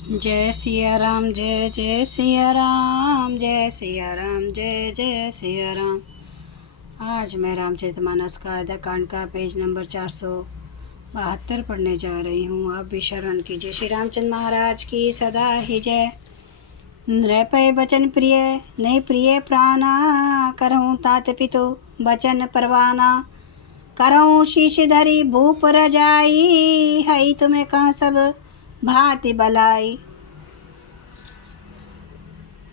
जय सिया राम, जय जय सिया राम, जय सिया राम, जय जय सिया राम। आज मैं रामचरितमानस का आधा कांड का पेज नंबर 472 पढ़ने जा रही हूँ। आप भी श्रवण कीजिए। श्री रामचंद्र महाराज की सदा ही जय। नृपय बचन प्रिय नहीं प्रिय प्राणा, करहूँ तात पितु बचन परवाना। करहूँ शीश धरी भूप रजाई, हई तुम्हें कहाँ सब भांति बलाई।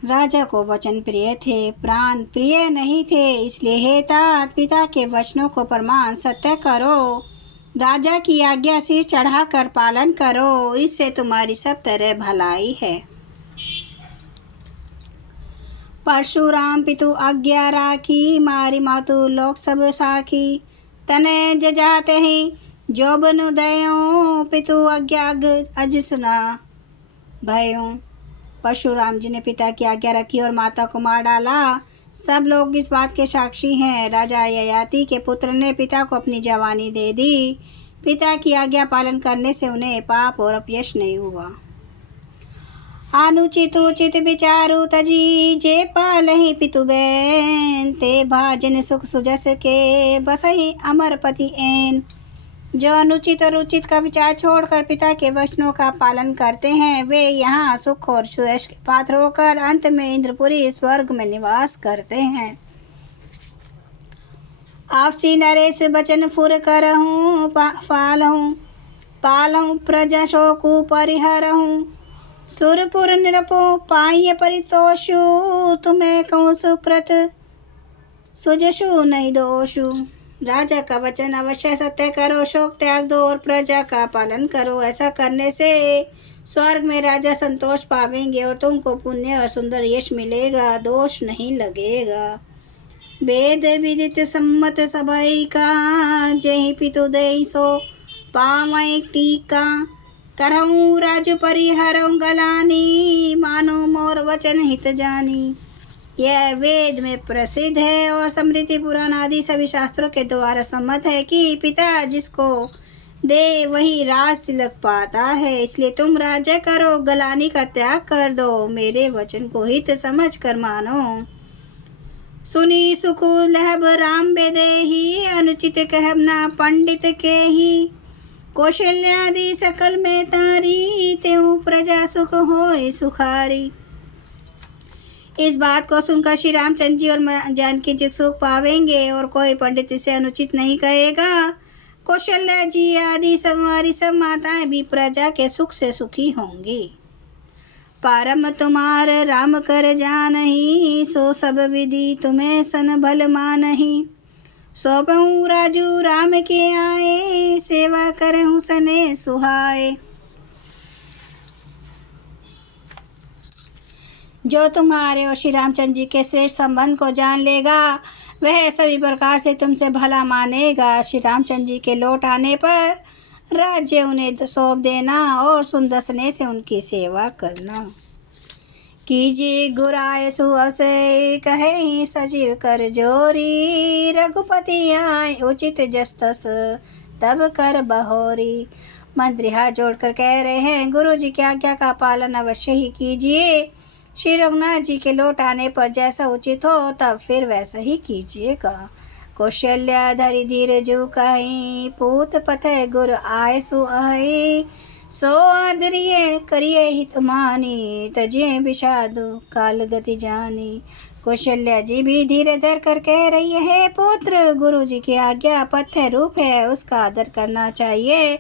राजा को वचन प्रिय थे, प्राण प्रिय नहीं थे, इसलिए हे तात पिता के वचनों को प्रमाण सत्य करो। राजा की आज्ञा सिर चढ़ाकर पालन करो, इससे तुम्हारी सब तरह भलाई है। परशुराम पितु आज्ञा राखी, मारी मातु लोक सब साखी। तने जजाते ही जो बनु दयो, पितु आज्ञा अजसना भयो। परशुराम जी ने पिता की आज्ञा रखी और माता को मार डाला। सब लोग इस बात के साक्षी हैं। राजा ययाति के पुत्र ने पिता को अपनी जवानी दे दी। पिता की आज्ञा पालन करने से उन्हें पाप और अपयश नहीं हुआ। अनुचित उचित विचारु तजी, जे पालहि पितु बैन। ते भाजन सुख सुजस के, बसहि अमर पति ऐन। जो अनुचित और उचित का विचार छोड़कर पिता के वचनों का पालन करते हैं, वे यहाँ सुख और सुयश के पात्र होकर अंत में इंद्रपुरी स्वर्ग में निवास करते हैं। आपसी नरेश बचन फुर करहूँ, पालहूँ प्रजा शोकु परिहरहूँ। सुरपुर निरपो पाइय परितोषु, तुम्हें कहूँ सुकृत सुजसु नहीं दोषु। राजा का वचन अवश्य सत्य करो, शोक त्याग दो और प्रजा का पालन करो। ऐसा करने से स्वर्ग में राजा संतोष पावेंगे और तुमको पुण्य और सुंदर यश मिलेगा, दोष नहीं लगेगा। वेद विदित सम्मत सबई का, जय पितु दई सो पावै टीका। करहूँ राजु परिहरऊँ गलानी, मानो मोर वचन हित जानी। यह वेद में प्रसिद्ध है और स्मृति पुराण आदि सभी शास्त्रों के द्वारा सम्मत है कि पिता जिसको दे वही राज तिलक पाता है। इसलिए तुम राज्य करो, गलानी का त्याग कर दो, मेरे वचन को हित समझ कर मानो। सुनी सुख लहब राम बेदेही, अनुचित कहब ना पंडित के ही। कौशल्यादि सकल में तारी, त्यों प्रजा सुख होए सुखारी। इस बात को सुनकर श्री रामचंद्र जी और जानकी जी सुख पावेंगे और कोई पंडित इसे अनुचित नहीं कहेगा। कौशल्या जी आदि हमारी सब माताएं भी प्रजा के सुख से सुखी होंगी। परम तुम्हार राम कर जानही, सो सब विधि तुम्हें सन भल मानही। सौंपहूँ राजू राम के आए, सेवा करहूँ सने सुहाए। जो तुम्हारे और श्री रामचंद्र जी के श्रेष्ठ संबंध को जान लेगा, वह सभी प्रकार से तुमसे भला मानेगा। श्री रामचंद्र जी के लौट आने पर राज्य उन्हें सौंप देना और सुंदसने से उनकी सेवा करना। कीजिए गुराय सुअसे, कहे सजीव कर जोरी। रघुपति आए उचित जस्तस, तब कर बहोरी। मंत्री हाथ जोड़कर कह रहे हैं, गुरु जी की आज्ञा का पालन अवश्य ही कीजिए। श्री रघुनाथ जी के लौट आने पर जैसा उचित हो तब फिर वैसा ही कीजिएगा। कौशल्या धरि धीर जो कहीं, पूत पथय गुर आय सुआई। सो आदरिय करिए हित मानी, तजे विषादु काल गति जानी। कौशल्या जी भी धीरे धर कर कह रही है, पुत्र गुरु जी की आज्ञा पथ्य रूप है, उसका आदर करना चाहिए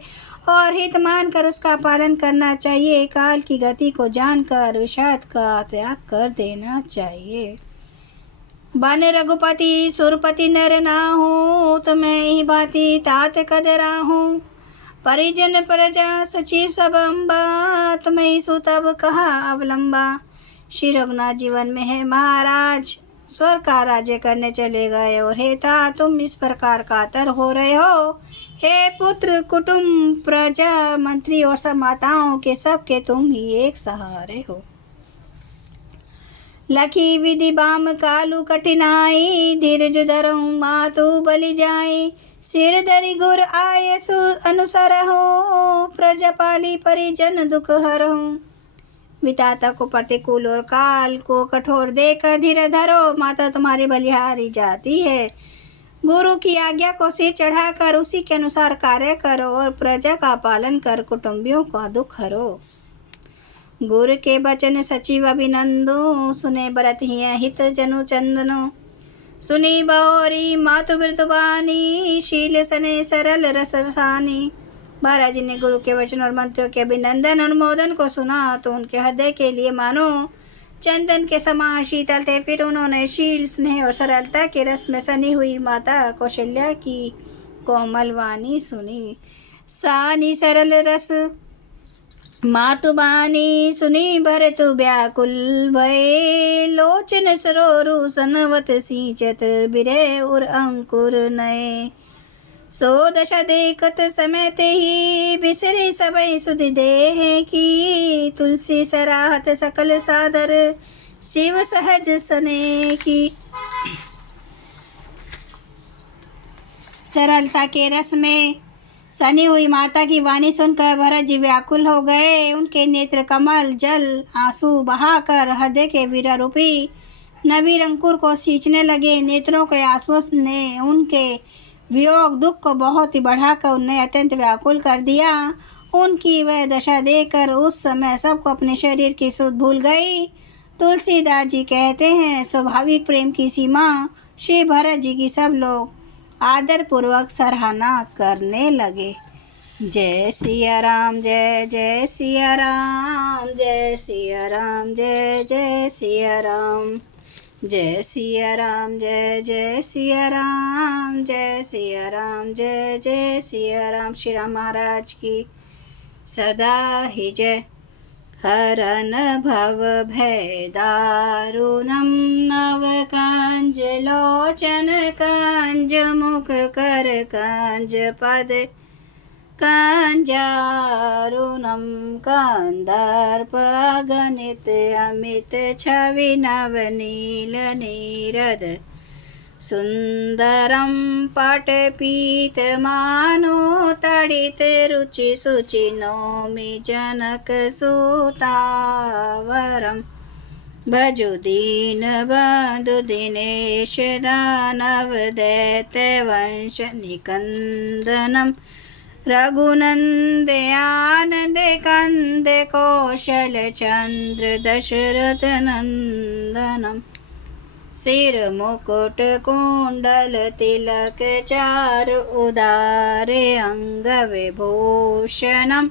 और हित मान कर उसका पालन करना चाहिए। काल की गति को जानकर विषाद का त्याग कर देना चाहिए। बन रघुपति सुरपति नर नाहूँ, तुम्हें ही भांति तात कदराहूँ। परिजन प्रजा सचिव सब अम्बा, तुम्हें ही सुतब कहा अवलंबा। श्री रघुनाथ जीवन में है महाराज, स्वर्ग का राज्य करने चले गए और हे ता तुम इस प्रकार कातर हो रहे हो। हे पुत्र कुटुंब प्रजा मंत्री और सब माताओं के सबके तुम ही एक सहारे हो। लखी विधि बाम कालू कठिनाई, धीरज धरऊँ मातु बलि जाई। सिर धरि गुर आय अनुसर हो, प्रजा पाली परिजन दुख हरहूँ। विधाता को प्रतिकूल और काल को कठोर देकर धीरे धरो, माता तुम्हारी बलिहारी जाती है। गुरु की आज्ञा को सिर चढ़ाकर उसी के अनुसार कार्य करो और प्रजा का पालन कर कुटुंबियों का दुख हरो। गुरु के बचन सचिव अभिनंदो, सुने बरत हित जनु चंदनो। सुनी बहोरी मातु मृदुबानी, शील सने सरल रस रसानी। महाराज जी ने गुरु के वचन और मंत्रों के अभिनंदन अनुमोदन को सुना तो उनके हृदय के लिए मानो चंदन के समान शीतल थे। फिर उन्होंने शील, स्नेह और सरलता के रस में सनी हुई माता कौशल्या की कोमल वाणी सुनी। सानी सरल रस मातुबानी, सुनी भरतु व्याकुल भये। लोचन सरोरु सनवत सींचत, बिरे उर अंकुर नये। सो दशा देखत समय ते ही, बिसरे सबई सुधि देह की। तुलसी सराहत सकल सादर, शिव सहज सने की। सरलता के रस में सनी हुई माता की वाणी सुनकर भरत जी व्याकुल हो गए। उनके नेत्र कमल जल आंसू बहाकर हृदय के वीरा रूपी नवीर अंकुर को सींचने लगे। नेत्रों के आंसुओं ने उनके वियोग दुख को बहुत ही बढ़ाकर उन्हें अत्यंत व्याकुल कर दिया। उनकी वह दशा देखकर उस समय सबको अपने शरीर की सुध भूल गई। तुलसीदास जी कहते हैं, स्वाभाविक प्रेम की सीमा श्री भरत जी की सब लोग आदर पूर्वक सराहना करने लगे। जय सिया राम, जय जय सिया राम, जय सिया राम, जय जय सिया राम, जय सिया राम, जय जय सिया राम, जय सिया राम, जय जय सिया राम। श्री राम महाराज की सदा ही जय। हरन भव भय दारुणं, नव कंज लोचन कंज मुख कर कंज पद कंजारुणं। कंदर्प अगणित अमित छवि नवनील नीरद। सुंदरं पटपीत मानो तडित रुचि सुचि नौमि जनक सुतावरम्। भजु दीन बंधु दिनेश दानव दैत्य वंश निकंदनम्। रघुनंद आनंद कंद कौशल चंद्र दशरथ नंदनम्। सिर मुकुट कुंडल तिलक चार उदारे अंग विभूषणम्।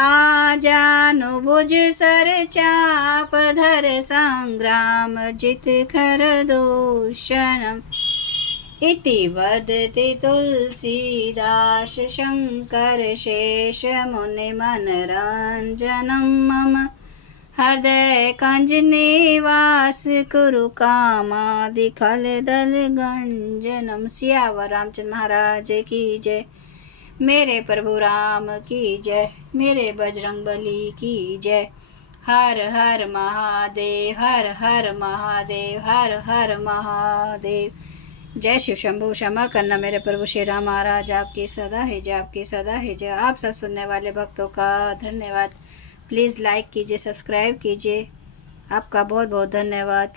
आजानुभुज सर चाप धर संग्राम जित खर दूषणम्। इति वदति तुलसीदास शंकर शेष मुनि मनरंजनम्। मम हृदय कंज निवास कुरु कामादि खल दल गंजनम्। सियावर रामचंद्र महाराज की जय। मेरे प्रभु राम की जय। मेरे बजरंग बली की जय। हर हर महादेव, हर हर महादेव, हर हर महादेव। जय शिव शंभु। क्षमा करना मेरे प्रभु श्री राम महाराज, आपकी सदा है जय, आपकी सदा है जय। आप सब सुनने वाले भक्तों का धन्यवाद। प्लीज़ लाइक कीजिए, सब्सक्राइब कीजिए। आपका बहुत बहुत धन्यवाद।